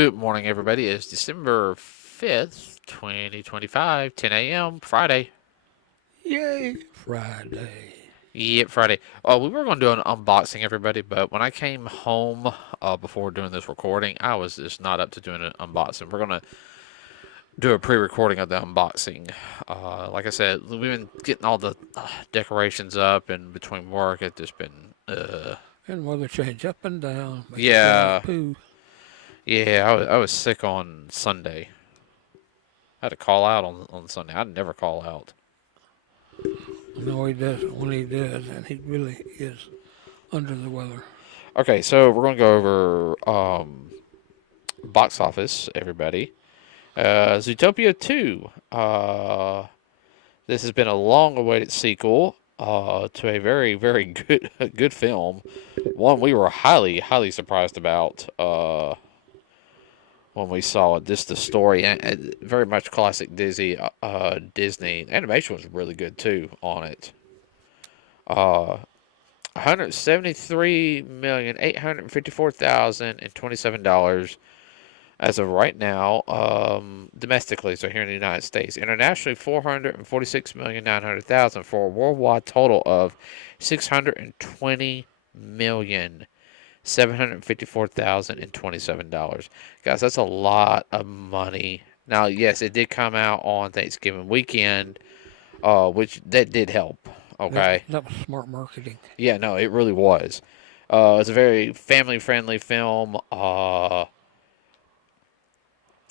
Good morning, everybody. It's December 5th, 2025, 10 a.m., Friday. Yay, Friday. Yep, Friday. We were going to do an unboxing, everybody, but when I came home before doing this recording, I was just not up to doing an unboxing. We're going to do a pre recording of the unboxing. Like I said, we've been getting all the decorations up, and between work, it's just been. And weather change up and down, make you feel like Yeah, poo. yeah, I was sick on Sunday. I had to call out on Sunday. I'd never call out. No, he doesn't. When he does, and he really is under the weather. Okay, so we're going to go over box office, everybody. Zootopia 2. This has been a long awaited sequel to a very, very good film. One we were highly surprised about when we saw it. Just the story, and very much classic Disney. Animation was really good too on it. 173,854,027 as of right now, domestically, so here in the United States. Internationally, 446,900,000 for a worldwide total of 620,754,027. Guys, that's a lot of money. Now, yes, it did come out on Thanksgiving weekend, which that did help. That, Okay. that was smart marketing. Yeah, no, it really was. It's a very family-friendly film.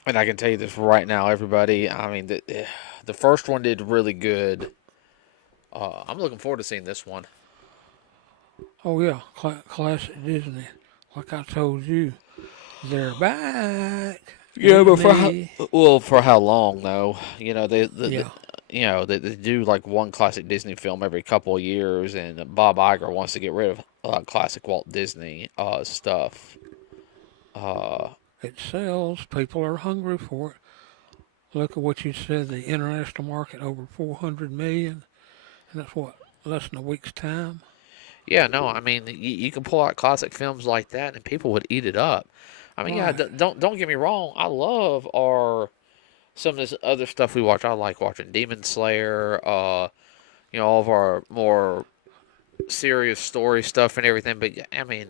And I can tell you this right now, everybody. I mean, the first one did really good. I'm looking forward to seeing this one. Oh, yeah, classic Disney. Like I told you, they're back. Yeah, but Disney. for how long though? You know, Yeah, they do like one classic Disney film every couple of years, and Bob Iger wants to get rid of classic Walt Disney stuff. Uh, it sells. People are hungry for it. Look at what you said. The international market over 400 million, and that's what, less than a week's time. yeah, no, I mean, you can pull out classic films like that, and people would eat it up. I mean, yeah, Right. don't get me wrong. I love our some of this other stuff we watch. I like watching Demon Slayer. All of our more serious story stuff and everything. But yeah, I mean,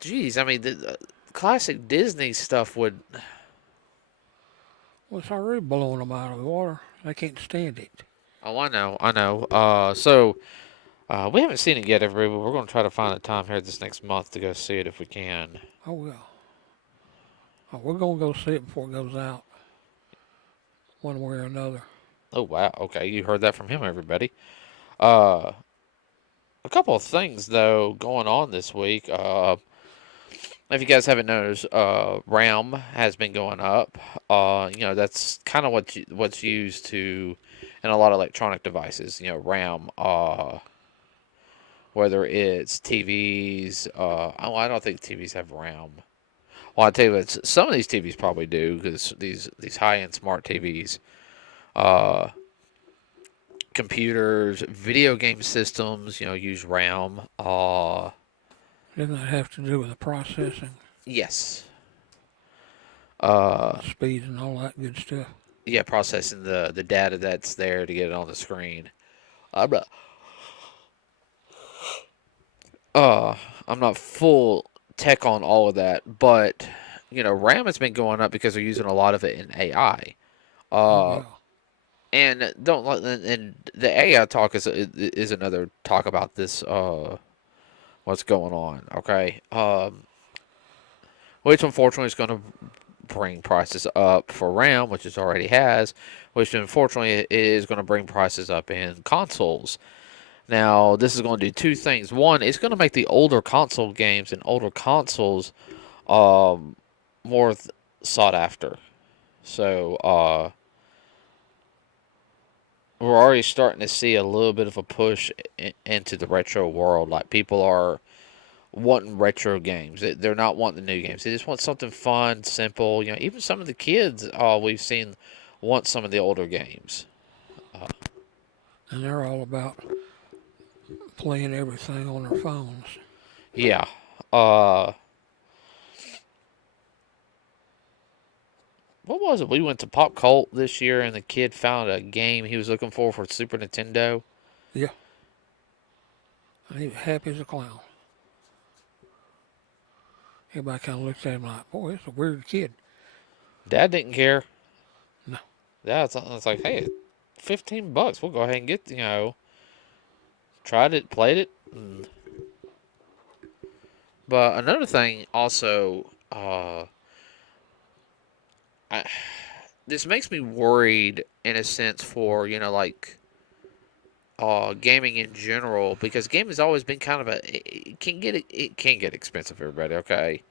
geez, I mean, the classic Disney stuff would. Well, it's already blowing them out of the water. They can't stand it. Oh, I know. We haven't seen it yet, everybody. But we're going to try to find a time here this next month to go see it if we can. Oh, yeah. Oh, we're going to go see it before it goes out, one way or another. Oh wow, okay, you heard that from him, everybody. Uh, a couple of things though going on this week. If you guys haven't noticed, RAM has been going up. That's kind of what's used to in a lot of electronic devices. You know, RAM. Whether it's TVs. I don't think TVs have RAM. Well, I tell you what, some of these TVs probably do because these high end smart TVs. Uh, Computers, video game systems. Use RAM. Doesn't that have to do with the processing, Yes. Uh, the speed, and all that good stuff? yeah, processing the data that's there to get it on the screen. I'm not uh I'm not full tech on all of that, but RAM has been going up because they're using a lot of it in AI. Oh, Uh, yeah. and don't and the AI talk is another talk about this. What's going on? Okay. Which unfortunately is going to bring prices up for RAM, which it already has, which unfortunately is going to bring prices up in consoles. Now, this is going to do two things. One, it's going to make the older console games and older consoles um, more sought after. So, we're already starting to see a little bit of a push into the retro world. Like, people are wanting retro games. They're not wanting the new games. They just want something fun, simple. Even some of the kids we've seen want some of the older games. Uh, And they're all about playing everything on their phones. yeah. Uh, what was it? We went to Pop Cult this year, and the kid found a game he was looking for Super Nintendo. Yeah. And he was happy as a clown. Everybody kind of looked at him like, boy, it's a weird kid. Dad didn't care. No. It's like, hey, $15. We'll go ahead and get tried it, played it. But another thing also, I, this makes me worried in a sense for gaming in general, because gaming has always been kind of it can get expensive, everybody. Okay,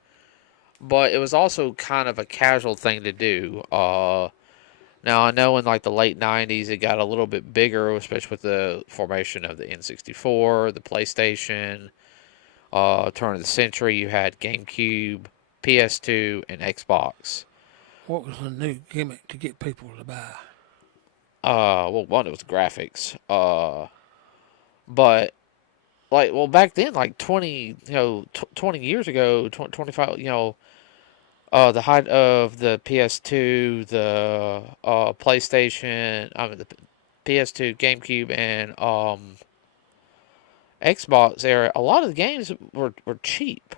but it was also kind of a casual thing to do. Now I know in like the late '90s it got a little bit bigger, especially with the formation of the N64, the PlayStation. Turn of the century, you had GameCube, PS2, and Xbox. What was the new gimmick to get people to buy? Well, one, it was graphics. But back then, like 20 years ago, 25, the height of the PS2, the PlayStation, the PS2, GameCube, and Xbox era, a lot of the games were cheap.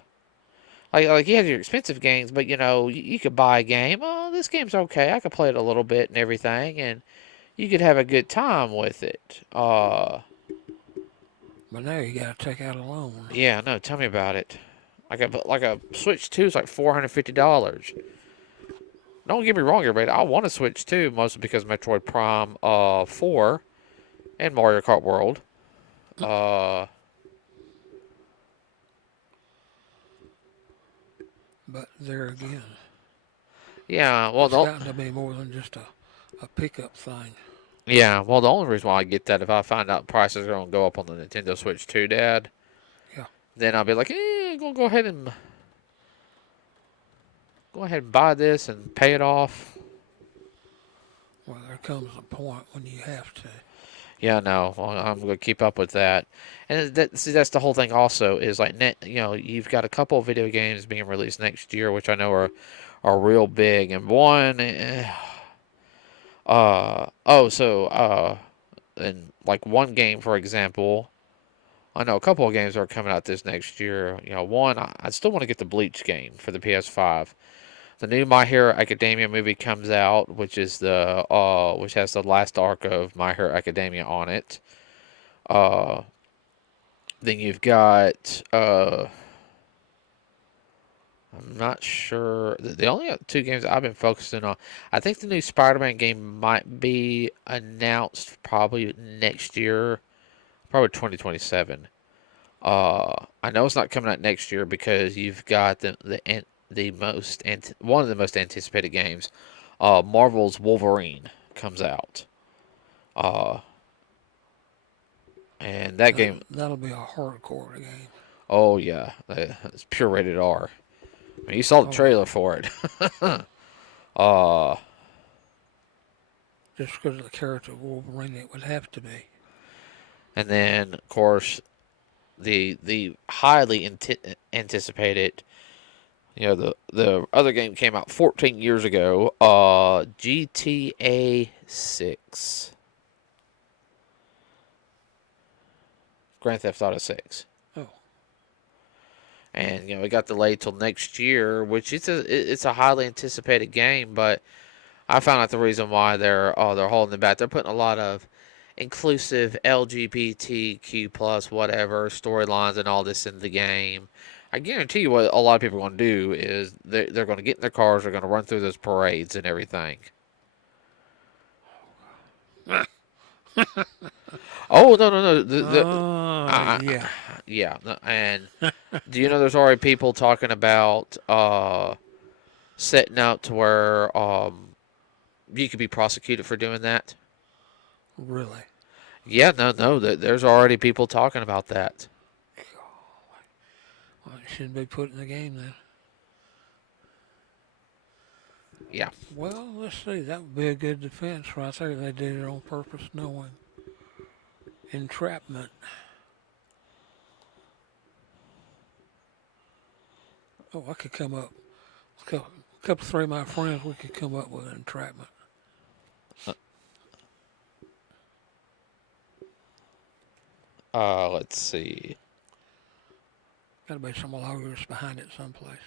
Like you had your expensive games, but you could buy a game. Oh, this game's okay. I could play it a little bit and everything, and you could have a good time with it. But now you got to take out a loan. Yeah, no, tell me about it. Like a Switch 2 is like $450. Don't get me wrong, everybody. I want to Switch 2, mostly because Metroid Prime 4 and Mario Kart World. Uh, But there again, yeah, well, it's gotten to be more than just a pickup thing. the only reason why I get that, if I find out prices are going to go up on the Nintendo Switch 2, Dad, Yeah. then I'll be like, gonna go ahead and buy this and pay it off. Well, there comes a point when you have to. Yeah, no, well, I'm gonna keep up with that, and that's the whole thing. Also, is like you've got a couple of video games being released next year, which I know are real big, and one, and like one game, for example, I know a couple of games are coming out this next year. One, I still want to get the Bleach game for the PS5. The new My Hero Academia movie comes out, which is which has the last arc of My Hero Academia on it. Uh, then you've got I'm not sure. The only two games I've been focusing on, I think the new Spider-Man game might be announced probably next year, probably 2027. I know it's not coming out next year because you've got one of the most anticipated games, Marvel's Wolverine comes out. Uh, and that game, That'll be a hardcore game. oh yeah, it's pure rated R. I mean, you saw the Oh, yeah. trailer for it. uh, Just because of the character of Wolverine, it would have to be. and then of course the highly anticipated, the other game came out 14 years ago. GTA 6, Grand Theft Auto 6. Oh, And it got delayed till next year, which it's a highly anticipated game. But I found out the reason why they're holding it back. They're putting a lot of inclusive LGBTQ plus whatever storylines and all this in the game. I guarantee you, what a lot of people are going to do is they're going to get in their cars, they're going to run through those parades and everything. Oh, no, no, no! yeah. Yeah, and do you know there's already people talking about setting up to where you could be prosecuted for doing that? Really. Yeah, no, no. There's already people talking about that. Well, it shouldn't be put in the game then. Yeah. Well, let's see. That would be a good defense right there. They did it on purpose, knowing entrapment. Oh, I could come up with a couple, three of my friends, we could come up with an entrapment. Let's see. Got to be some lawyers behind it someplace.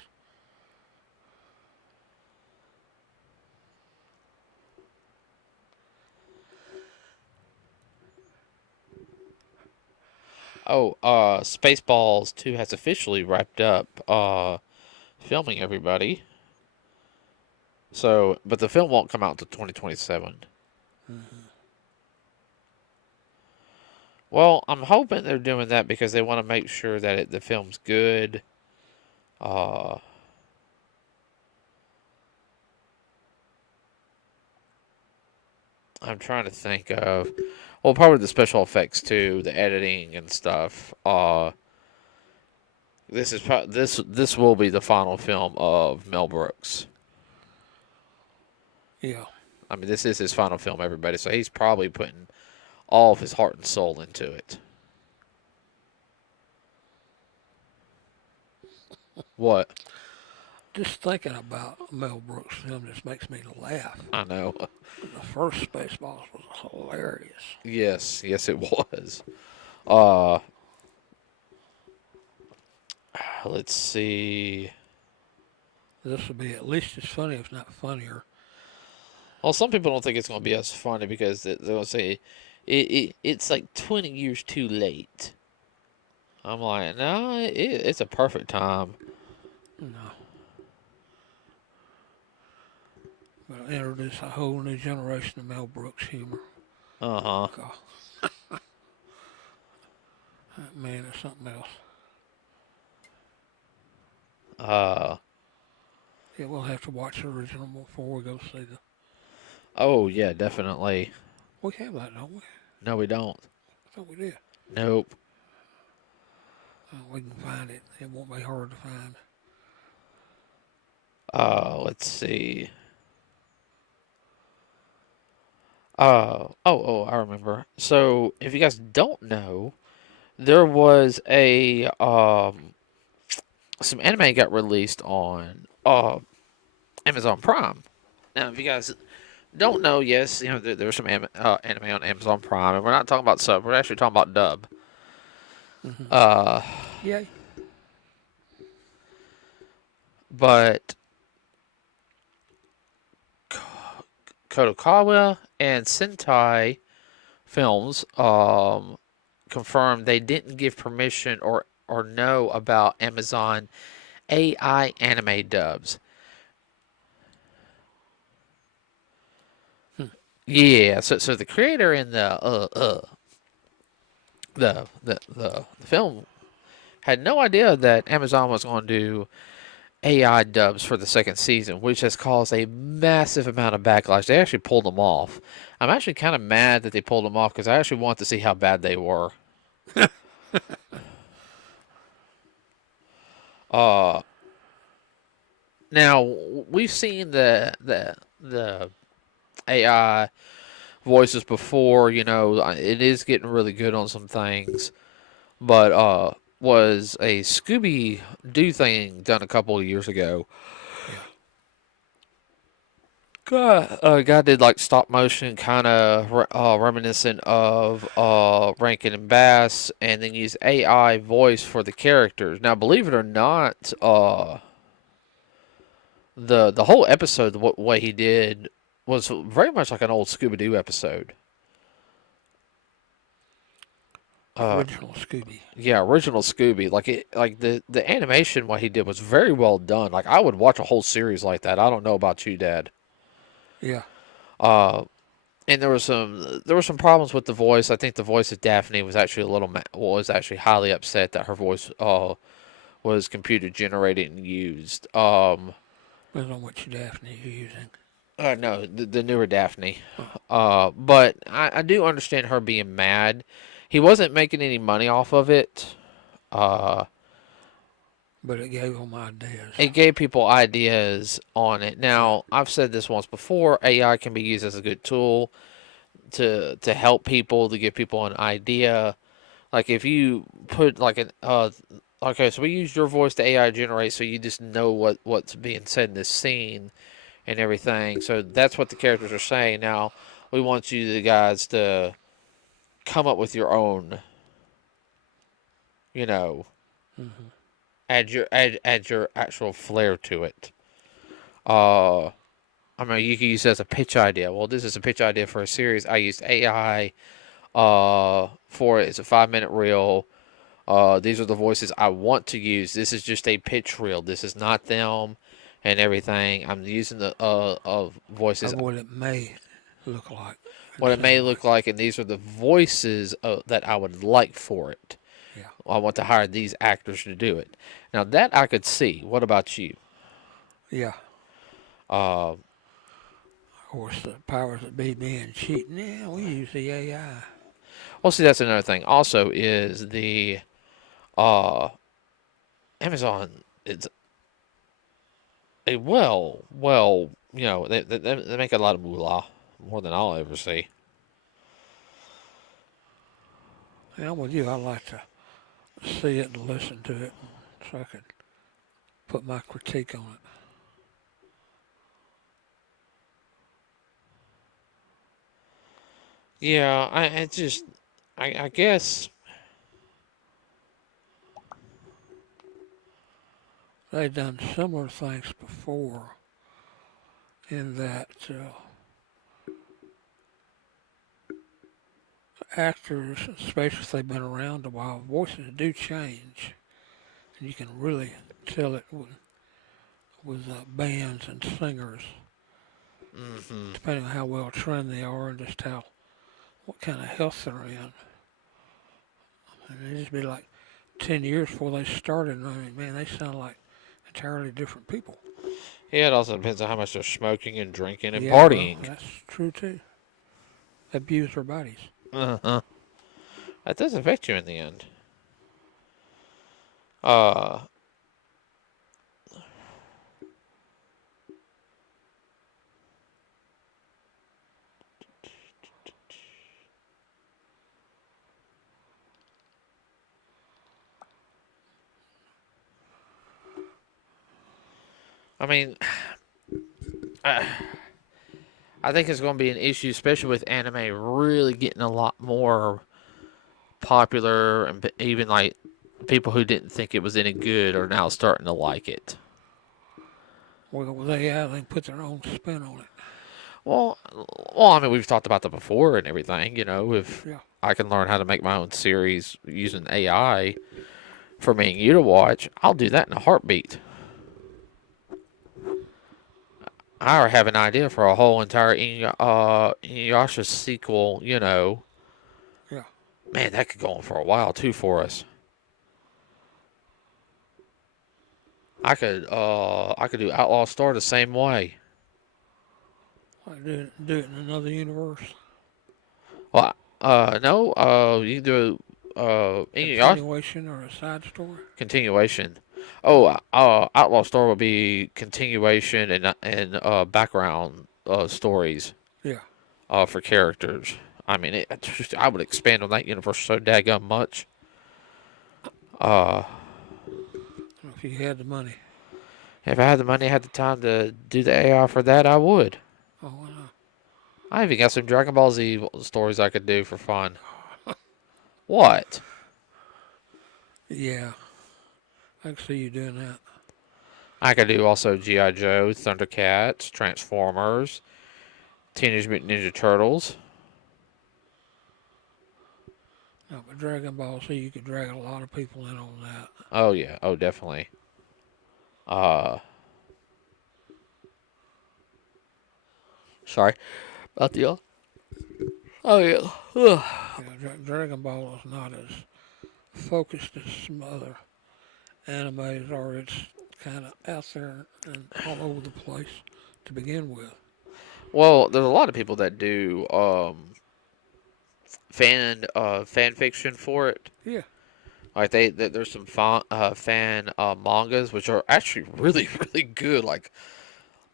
Oh, Spaceballs 2 has officially wrapped up filming, everybody. So, but the film won't come out until 2027. Mm-hmm. Well, I'm hoping they're doing that because they want to make sure that the film's good. Uh, I'm trying to think of, well, probably the special effects too, the editing and stuff. This will be the final film of Mel Brooks. Yeah. I mean, this is his final film, everybody. So he's probably putting all of his heart and soul into it. What? Just thinking about Mel Brooks' film just makes me laugh. I know. The first Spaceballs was hilarious. Yes, yes, it was. Uh, let's see. This will be at least as funny, if not funnier. Well, some people don't think it's going to be as funny because they're going to say it's like 20 years too late. I'm like, no, it's a perfect time. No. But introduce a whole new generation of Mel Brooks humor. Uh-huh. God, that man is something else. Uh, Yeah, we'll have to watch the original before we go see the. oh, yeah, definitely. We have that, don't we? No, we don't. I thought we did. Nope. We can find it. It won't be hard to find. Let's see. I remember. So, if you guys don't know, there was some anime got released on Amazon Prime. Now, if you guys don't know, yes, you know there's some anime on Amazon Prime, and we're not talking about sub. We're actually talking about dub. Mm-hmm. Uh, Yay. but Kodokawa and Sentai Films confirmed they didn't give permission or know about Amazon AI anime dubs. Hmm. Yeah, so the creator in the film had no idea that Amazon was going to do AI dubs for the second season, which has caused a massive amount of backlash. They actually pulled them off. I'm actually kind of mad that they pulled them off because I actually want to see how bad they were. Uh, Now we've seen the AI voices before. You know, it is getting really good on some things, but was a Scooby Doo thing done a couple of years ago. Yeah. Guy did like stop motion, kind of reminiscent of Rankin and Bass, and then used AI voice for the characters. Now, believe it or not, the whole episode, the way he did, was very much like an old Scooby Doo episode. Original Scooby. Yeah, original Scooby. Like the animation, what he did was very well done. Like I would watch a whole series like that. I don't know about you, Dad. Yeah. Uh, and there were some problems with the voice. I think the voice of Daphne was actually was actually highly upset that her voice was computer generated and used. Depends on which Daphne you're using. No, the newer Daphne. Oh. But I do understand her being mad. He wasn't making any money off of it. Uh, But it gave them ideas. it gave people ideas on it. Yeah. Now, I've said this once before. AI can be used as a good tool to help people, to give people an idea. Like if you put like okay, so we use your voice to AI generate, so you just know what's being said in this scene and everything. So that's what the characters are saying. Now we want you, the guys, to come up with your own. You know, Hmm. add your actual flair to it. Uh, I mean, you can use it as a pitch idea. Well, this is a pitch idea for a series. I used AI for it. It's a 5 minute reel. These are the voices I want to use. This is just a pitch reel. This is not them and everything. I'm using the voices, Of what it may look like and what it may sound look like. like, and these are the voices that I would like for it. Yeah. I want to hire these actors to do it. Now that I could see. What about you? Yeah. Uh, Of course, the powers that be being cheating. Yeah, we use the AI. well, see, that's another thing. Also, is the uh, Amazon is a they make a lot of moolah, more than I'll ever see. Yeah, I'm with you. I like to see it and listen to it so I could put my critique on it. Yeah, I guess, They've done similar things before in that actors, especially if they've been around a while, voices do change. And you can really tell it with bands and singers, hmm depending on how well trained they are and just how what kind of health they're in. And it just be like 10 years before they started. And I mean, man, they sound like entirely different people. yeah, it also depends on how much they're smoking and drinking and Yeah, well, partying. that's true too. They abuse their bodies. Uh-huh. That does affect you in the end. Uh, I mean, I, I think it's going to be an issue, especially with anime really getting a lot more popular, and even like people who didn't think it was any good are now starting to like it. Well, with AI, they put their own spin on it. Well, well, I mean, we've talked about that before and everything. You know, if Yeah. I can learn how to make my own series using AI for me and you to watch, I'll do that in a heartbeat. I already have an idea for a whole entire Inuyasha sequel. You know, Yeah. man, that could go on for a while too for us. I could do Outlaw Star the same way. Like do it in another universe. Well, no, you can do Inuyasha Continuation or a side story. continuation. Oh, Outlaw Star will be continuation and background stories Yeah. for characters. I mean, I would expand on that universe so daggum much. Uh, If you had the money. if I had the money, had the time to do the AI for that, I would. Oh, why not? I even got some Dragon Ball Z stories I could do for fun. What? Yeah. I can see you doing that. I could do also G.I. Joe, Thundercats, Transformers, Teenage Mutant Ninja Turtles. No, but Dragon Ball Z, you could drag a lot of people in on that. Oh yeah, oh definitely. Uh, sorry about the. Oh yeah. Ugh. Yeah, Dragon Ball is not as focused as some other animes are. It's kind of out there and all over the place to begin with. Well, there's a lot of people that do fan fiction for it. Yeah. Like there's some fan mangas which are actually really really good. Like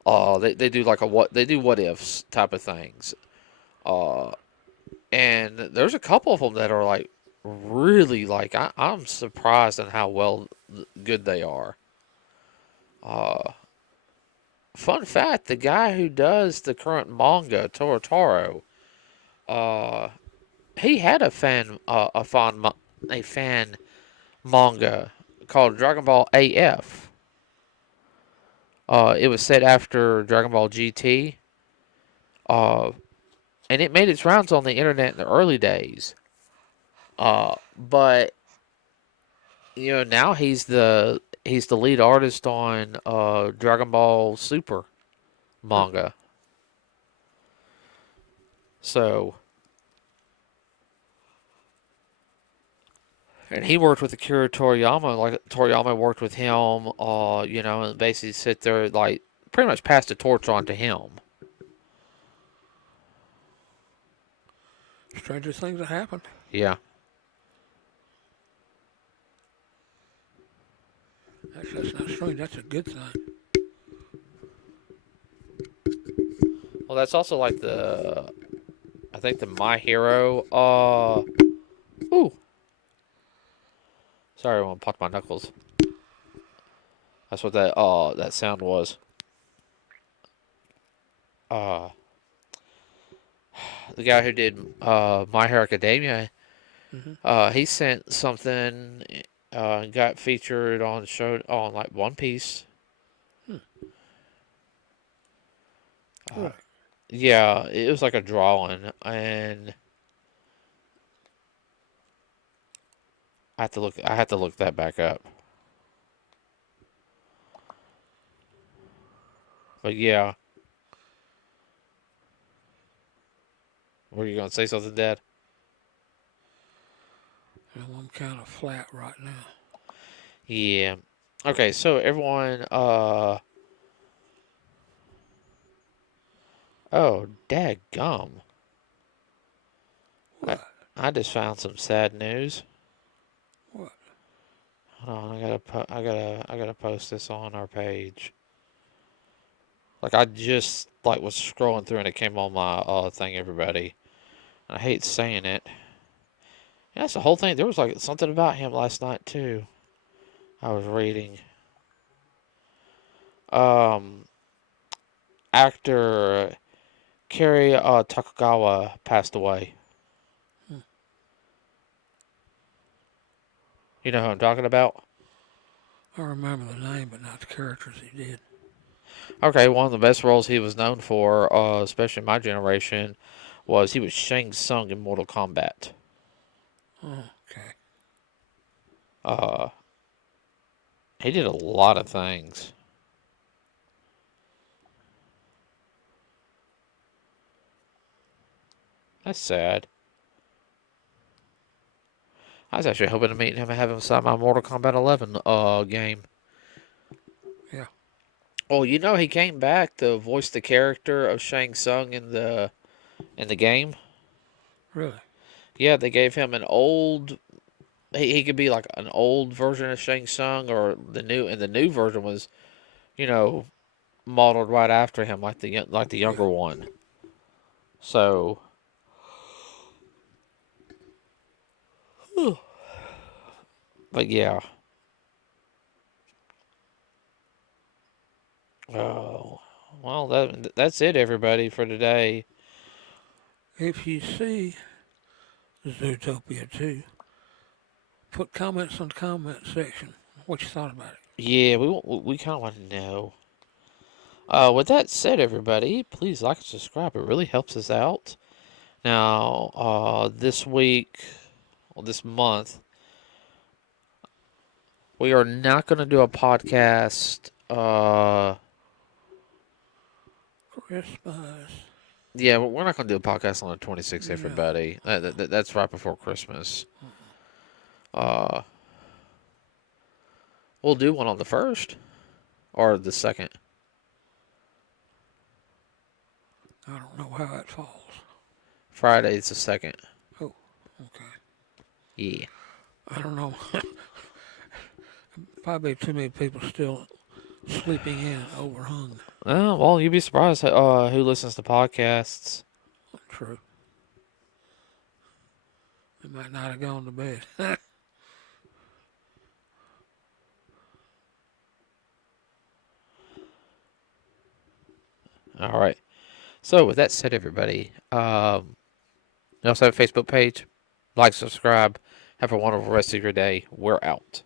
they do like a what ifs type of things. Uh, and there's a couple of them that are like really like. I'm surprised at how good they are. Uh, Fun fact: the guy who does the current manga, Torotoro, uh, he had a fan manga called Dragon Ball AF. It was set after Dragon Ball GT. Uh, and it made its rounds on the internet in the early days. But now he's the lead artist on Dragon Ball Super Huh. manga. So, and he worked with Akira Toriyama. Like Toriyama worked with him. And basically sit there like pretty much passed the torch on to him. Stranger things have happened. Yeah. Actually, that's not strange. That's a good thing. Well, that's also like I think the My Hero. Ooh. Sorry, I want to pop my knuckles. That's what that sound was. Uh, the guy who did My Hero Academia, Hmm. he sent something, got featured on show on like One Piece. Hmm. Uh, Really? yeah, it was like a drawing, and I have to look that back up. But yeah, were you gonna say something, Dad? I'm kind of flat right now. Yeah. Okay, so everyone, oh, dadgum. I, What? I just found some sad news. What? Hold on, I gotta post this on our page. Like I just like was scrolling through and it came on my thing, everybody. And I hate saying it. Yeah, that's the whole thing. There was like something about him last night too. I was reading. Um, Actor Kerry Takagawa passed away. Hmm. You know who I'm talking about? I remember the name, but not the characters he did. Okay, one of the best roles he was known for, especially in my generation, was he was Shang Tsung in Mortal Kombat. Oh, okay. Uh, he did a lot of things. That's sad. I was actually hoping to meet him and have him sign my Mortal Kombat 11 game. Yeah. Oh, he came back to voice the character of Shang Tsung in the game. Really? Yeah, they gave him an old. He could be like an old version of Shang Tsung, or the new version was, you know, modeled right after him, like the Yeah. younger one. So, but yeah. Oh, well, that's it, everybody, for today. If you see Zootopia 2, put comments on the comment section. What you thought about it. Yeah, we kind of want to know. With that said, everybody, please like and subscribe. It really helps us out. Now, this week, well, this month, we are not going to do a podcast. Christmas. Yeah, we're not going to do a podcast on the 26th, No. everybody. That's right before Christmas. Uh, we'll do one on the 1st or the 2nd. I don't know how it falls. Friday is the 2nd. Oh, okay. Yeah. I don't know. Probably too many people still sleeping in, overhung. Well, you'd be surprised who listens to podcasts. True. They might not have gone to bed. All right. So with that said, everybody, you also have a Facebook page. Like, subscribe. Have a wonderful rest of your day. We're out.